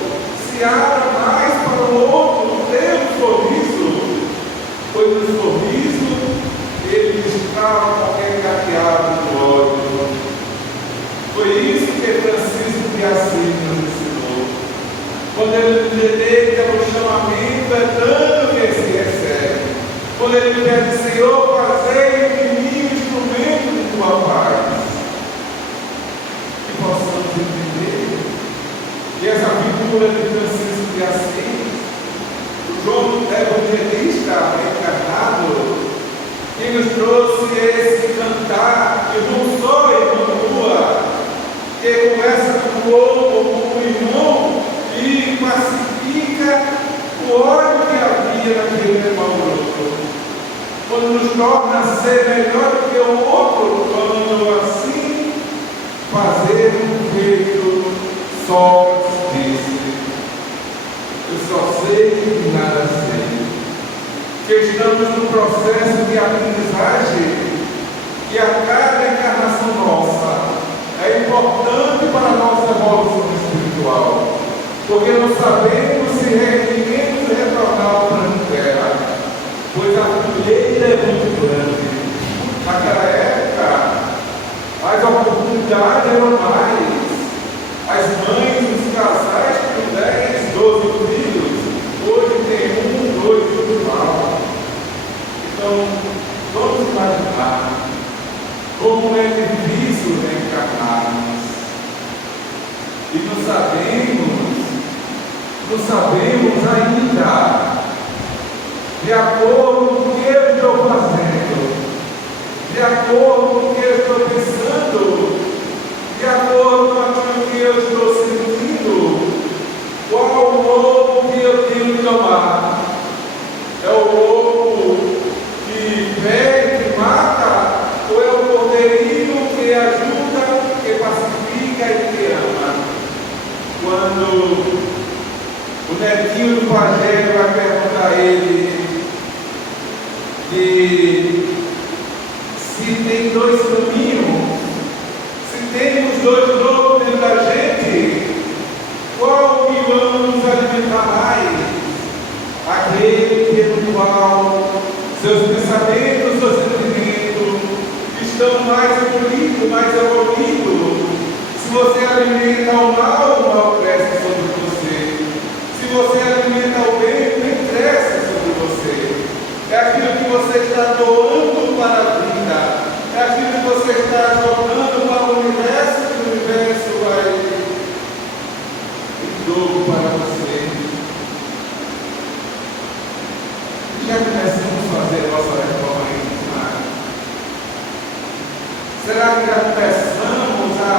se abra mais para o outro, dê um sorriso, pois no sorriso ele destrava qualquer caqueado do ódio. Foi isso que Francisco de Assis nos ensinou. Quando ele entender que o chamamento é dando que se recebe. Quando ele pede: Senhor, fazei de mim um instrumento de tua paz. Que possamos entender. E essa figura de Francisco de Assis, o João Evangelista encarnado, que nos trouxe esse cantar de um só irmão tua, que conversa com o outro, com o irmão, e pacifica o ódio que havia naquele irmão outro. Quando nos torna a ser melhor do que o outro, quando assim fazer um feito só disse: eu só sei que nada sei. Que estamos no processo de aprendizagem que a cada encarnação nossa é importante para a nossa evolução espiritual, porque não sabemos se iremos retornar ao plano Terra, pois a colheita é muito grande. Naquela época, as oportunidades eram mais. As mães, os casais com 10, 12 filhos, hoje tem 1, 2 e tudo mal. Então, vamos imaginar como é difícil reencarnarmos. E não sabemos ainda, de acordo com o que eu estou fazendo, de acordo com o que eu estou pensando, de acordo com aquilo que eu estou sentindo, qual o lobo que eu tenho que tomar? É o lobo que pega, que mata, ou é o cordeirinho que ajuda, que pacifica e que ama? Quando o netinho do pajé vai perguntar a ele se tem 2 caminhos, se temos 2 lobos dentro da gente, qual que vamos alimentar mais? Aquele no qual seus pensamentos, seus sentimentos estão mais evoluídos, mais evoluídos. Se você alimenta o mal cresce sobre você. Se você alimenta o bem cresce sobre você. É aquilo que você está doando para a vida. É aquilo que você está jogando para o universo, que o universo vai em dobro para você. Já começamos a fazer a nossa reforma íntima? Será que já começamos a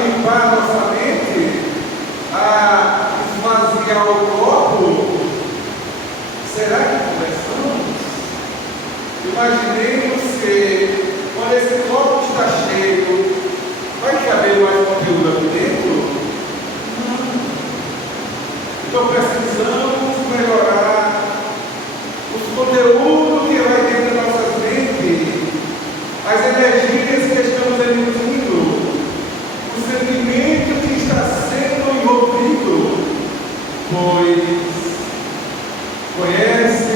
limpar nossa mente? A esvaziar o copo? Será que começamos? Imaginemos que quando esse copo está cheio, vai caber mais conteúdo aqui dentro? Não. Então precisamos melhorar os conteúdos que vai dentro das nossas mentes, as energias que estamos emitindo, o sentimento que está sendo envolvido, pois conhece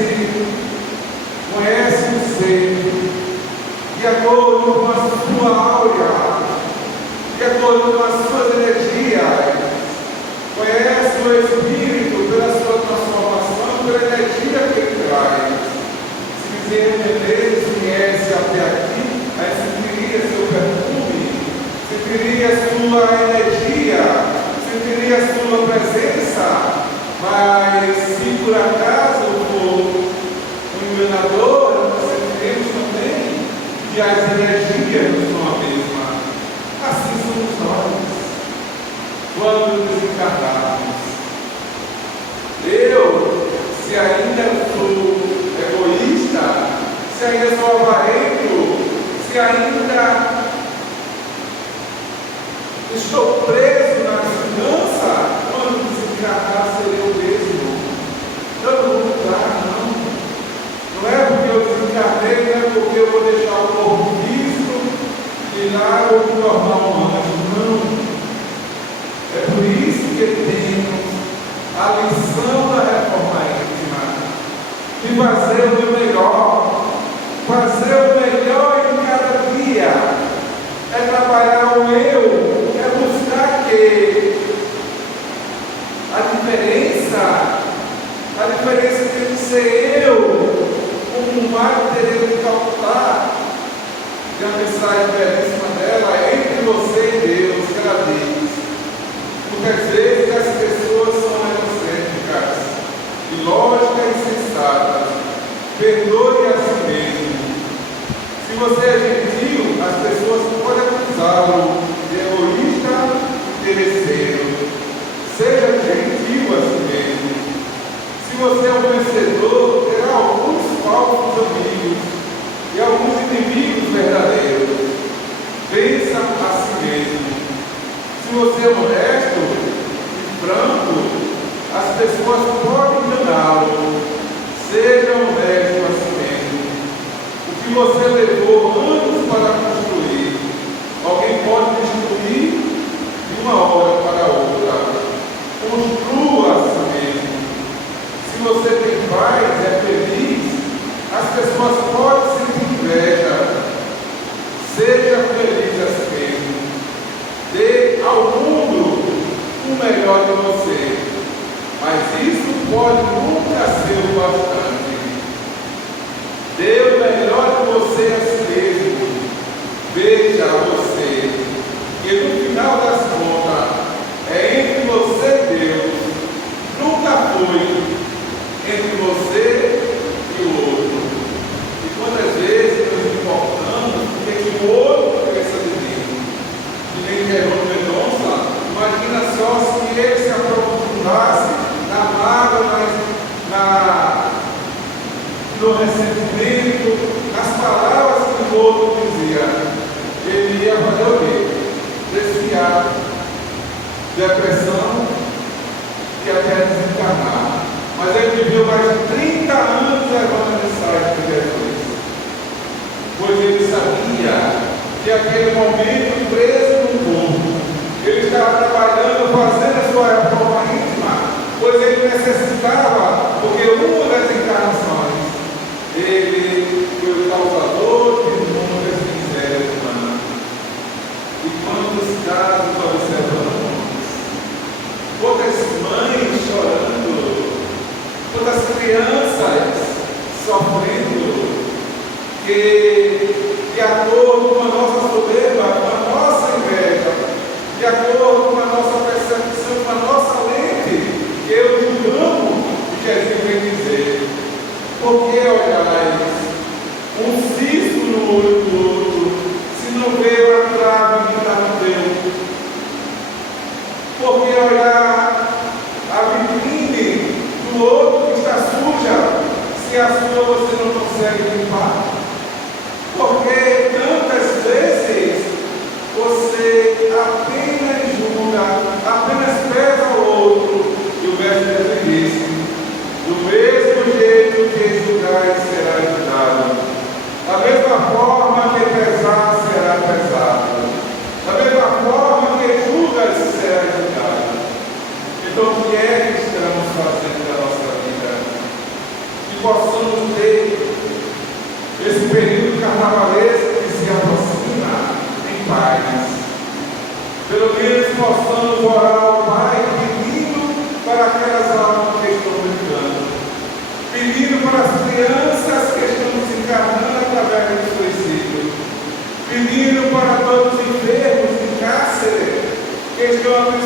acordo com a sua áurea, de acordo com as suas energias. Conhece o Espírito pela sua transformação, pela energia que ele traz. Se Deus viesse até aqui, aí sentiria seu perfume, sentiria sua energia, sentiria sua presença. Mas se por acaso for um enganador, nós sentiremos também que as energias não são a mesma. Assim somos nós, quando desencarnarmos. Eu, se ainda sou egoísta, se ainda sou avarento, se ainda estou preso na vingança, quando desencarnar serei eu mesmo. Eu não vou mudar, não. Não é porque eu desencarnei, não é porque eu vou deixar o corpo físico e lá eu vou me tornar um anjo, não. É por isso que temos a lição da reforma íntima, de fazer o meu melhor, fazer o melhor em cada dia, é trabalhar o eu, é buscar que a diferença tem que ser eu, como um mago teria que calcular. Tem a mensagem belíssima dela, entre você e Deus, que ela diz. Porque às vezes as pessoas são egocêntricas, ilógicas e insensatas. Perdoe a si mesmo. Se você é gentil, as pessoas podem acusá-lo de egoísta e interesseiro. Seja gentil a si mesmo. Se você é um vencedor, terá alguns falsos amigos e alguns inimigos verdadeiros. Pensa a si mesmo. Se você é honesto e franco, as pessoas podem enganá-lo. Seja honesto a si mesmo. O que você levou anos para construir, alguém pode destruir de uma hora para outra. Construa a si mesmo. Se você tem paz, é feliz, as pessoas podem sentir inveja. Seja feliz a si mesmo. Dê ao mundo o melhor de você. Mas isso pode nunca ser o bastante. Dê o melhor de você a si mesmo. Veja você, que no final das contas é entre você e Deus. Nunca foi entre você e o outro. E quantas vezes nos importamos porque o outro pensa de mim? Que nem Jerônimo Mendonça, imagina só se ele se aprofundasse na mágoa, no ressentimento, nas palavras que o outro dizia. Ele ia fazer o quê? Desfiar, depressão e até desencarnar. Mas ele viveu mais de 30 anos levando a mensagem de Jesus. Pois ele sabia que aquele momento preso no corpo, ele estava trabalhando, fazendo a sua reforma íntima, pois ele necessitava, porque uma das encarnações, ele foi o causador de inúmeras misérias humanas. E quantos casos observamos? Quantas mães chorando, quantas crianças sofrendo, que de acordo com a nossa soberba, com a nossa inveja, de acordo com a nossa percepção, com a nossa lente, que eu julgamos, Jesus vem dizer: por que olhais um cisco no olho do outro, se não vê a trave que está no teu? Por que olhar a vitrine do outro que está suja, se a sua você não consegue limpar? Porque tantas vezes você apenas julga, apenas pesa o outro, e o mestre disse: do mesmo jeito que julgar será julgado, da mesma forma que pesar será pesado, da mesma forma que julgas será julgado. Então, o que é que estamos fazendo na nossa vida? Que possamos ter esse período carnavalesco que se aproxima.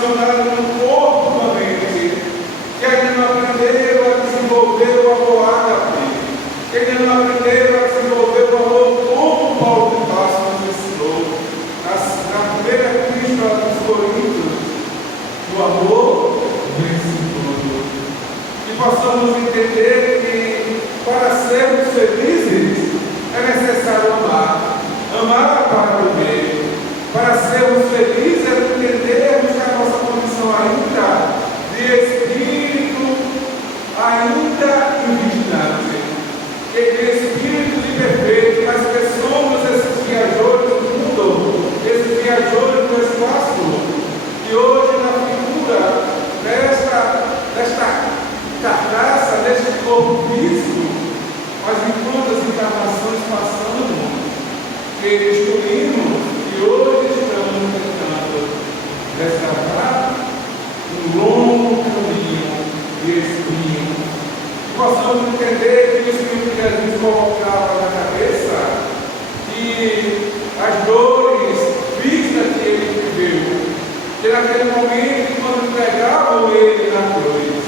funcionarem no corpo e na mente, que ainda não aprenderam a desenvolver o amor ágape, que ainda não aprenderam a desenvolver o amor como Paulo de Tarso nos ensinou. Na primeira epístola dos Coríntios, o amor vence tudo. E possamos entender que para sermos felizes é necessário amar. Amar para viver. Para sermos felizes é entendermos que a nossa condição ainda de espírito ainda invigilante, que de espírito de perfeito, mas que somos esses viajores do mundo, esses viajores do espaço, e hoje na figura desta carcaça, deste corpo físico, mas em quantas encarnações passamos, que destruímos, e hoje estamos tentando resgatar um longo caminho de espinho. Possamos entender que o Espírito de Jesus colocava na cabeça que as dores físicas que ele viveu, que naquele momento, quando entregavam ele na cruz,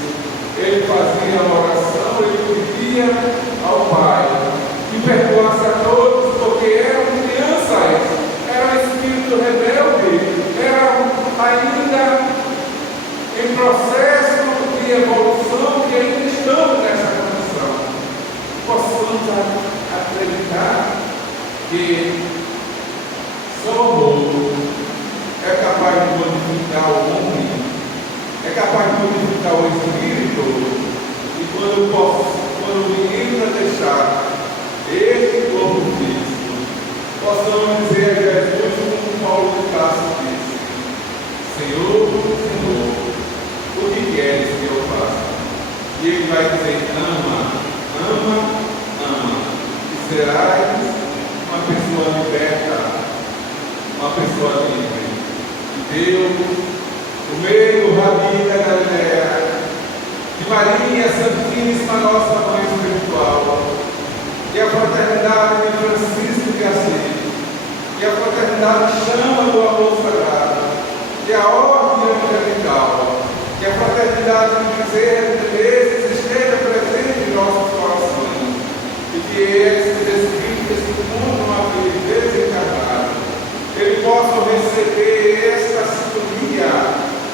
ele fazia a oração, ele pedia ao Pai que perdoasse a todos, porque eram crianças, era um espírito rebelde, era ainda em processo de evolução, que ainda estamos nessa condição. Possamos acreditar que só o amor é capaz de modificar o homem, é capaz de modificar o espírito, e quando vinimos a deixar este corpo físico, possamos dizer a Jesus, como Paulo de Tarso disse: Senhor, Senhor, o que queres que eu faça? E ele vai dizer: ama, ama, ama, e serás uma pessoa liberta, uma pessoa livre. E Deus, o meio do Rabi da Galileia, de Maria Santíssima, nossa Mãe Espiritual, e a fraternidade de Francisco de Assis, e a fraternidade chama do amor sagrado, e a ordem angelical, que a fraternidade de Bezerra de Menezes esteja presente em nossos corações, e que esses espíritos que encontram a vida desencarnada, eles possam receber esta sintonia,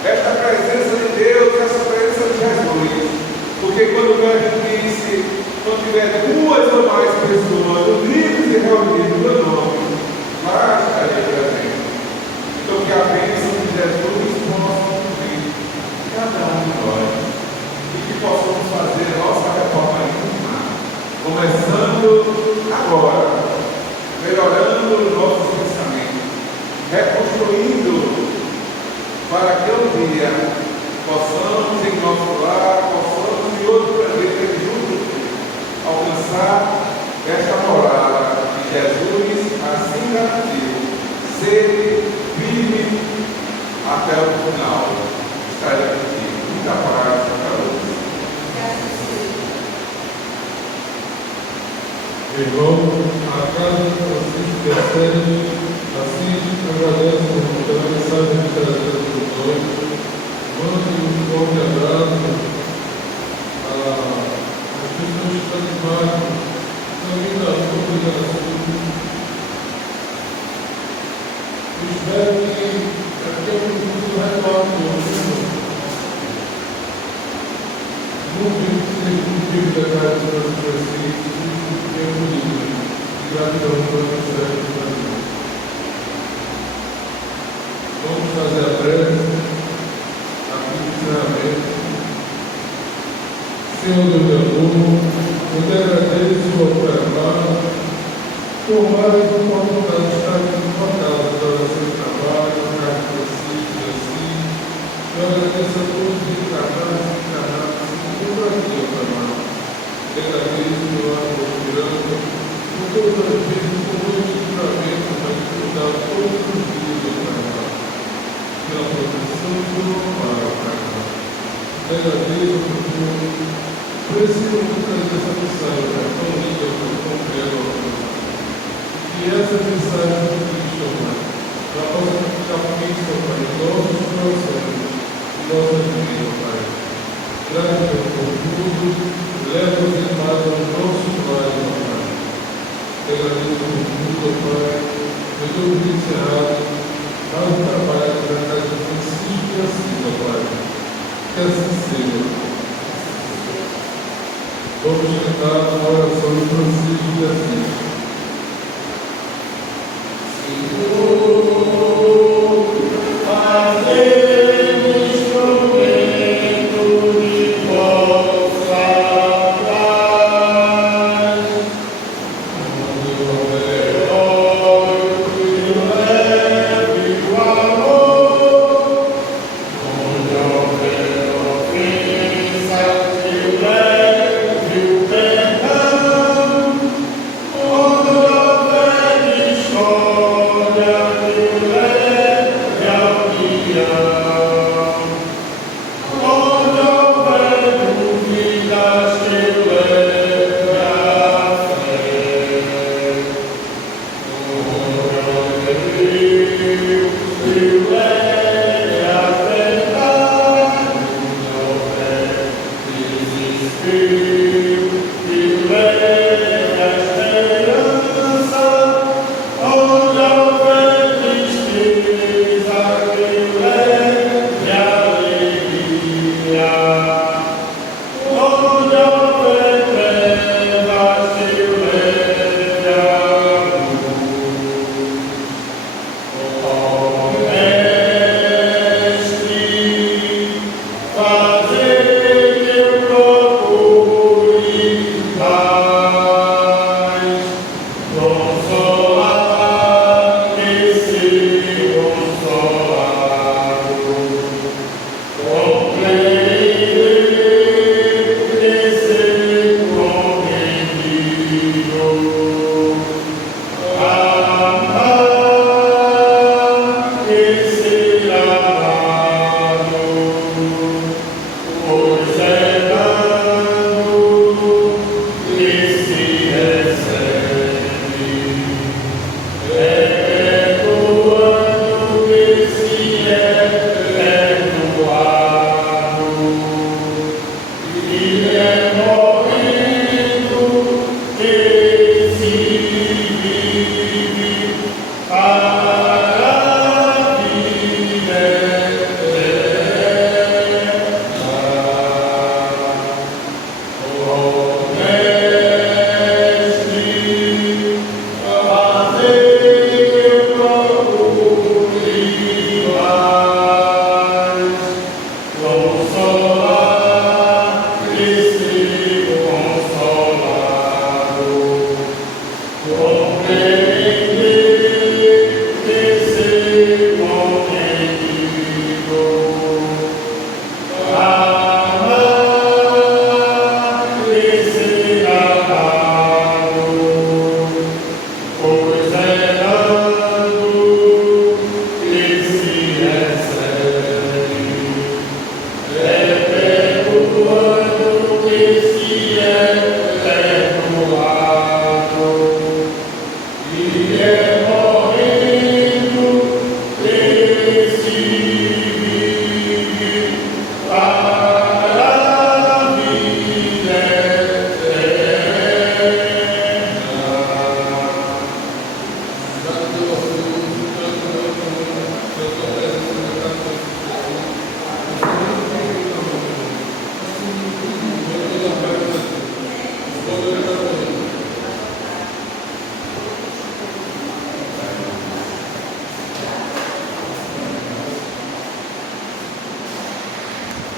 esta presença de Deus, essa presença de Jesus, porque quando o Mestre disse: quando tiver duas ou mais pessoas unidas e reunidas no meu nome, lá estarei presente. Então que a bênção de Jesus possa cumprir cada um de nós, e que possamos fazer a nossa reforma íntima, começando agora, melhorando os nossos pensamentos, reconstruindo, para que um dia possamos em nosso lar, possamos em outro planeta juntos alcançar esta morada que Jesus assim garantiu: ser firme até o final. Estarei aqui. Muita paz para todos. Irmão, a casa de Francisco percebe, assim agradece pela mensagem de trazer para nós. Mande um forte abraço às pessoas que estão de baixo, também da sua geração. Espero que aquele curso retorne hoje. Não vivo da casa de Francisco. E gratidão pela mensagem do Brasil. Vamos fazer a prece aqui no encerramento. Senhor Deus de amor, eu te agradeço ao trabalho, por mais oportunidade de estar aqui na tua casa para o seu trabalho, para que você esteja assim. Eu agradeço a todos os encarnados e encarnados que estão aqui ao trabalho. Eu agradeço pelo lado do Miranda, por todas as vezes com muito livramento, mas cuidar todos os dias do trabalho, pela proteção e pelo amparo, Pai. Eu agradeço por esse momento trazer essa mensagem, Pai, tão linda, tão bela, que essa mensagem do Cristo, Pai, ela possa ficar fixo, Pai, em nossos corações. nossas vidas, Pai. Gratidão por tudo, leva-nos em paz ao nosso Pai, Pai. Te agradeço por tudo, Pai. Eu estou muito encerrado, mas o trabalho da casa de Francisco e assim, Pai. Que assim seja. Vamos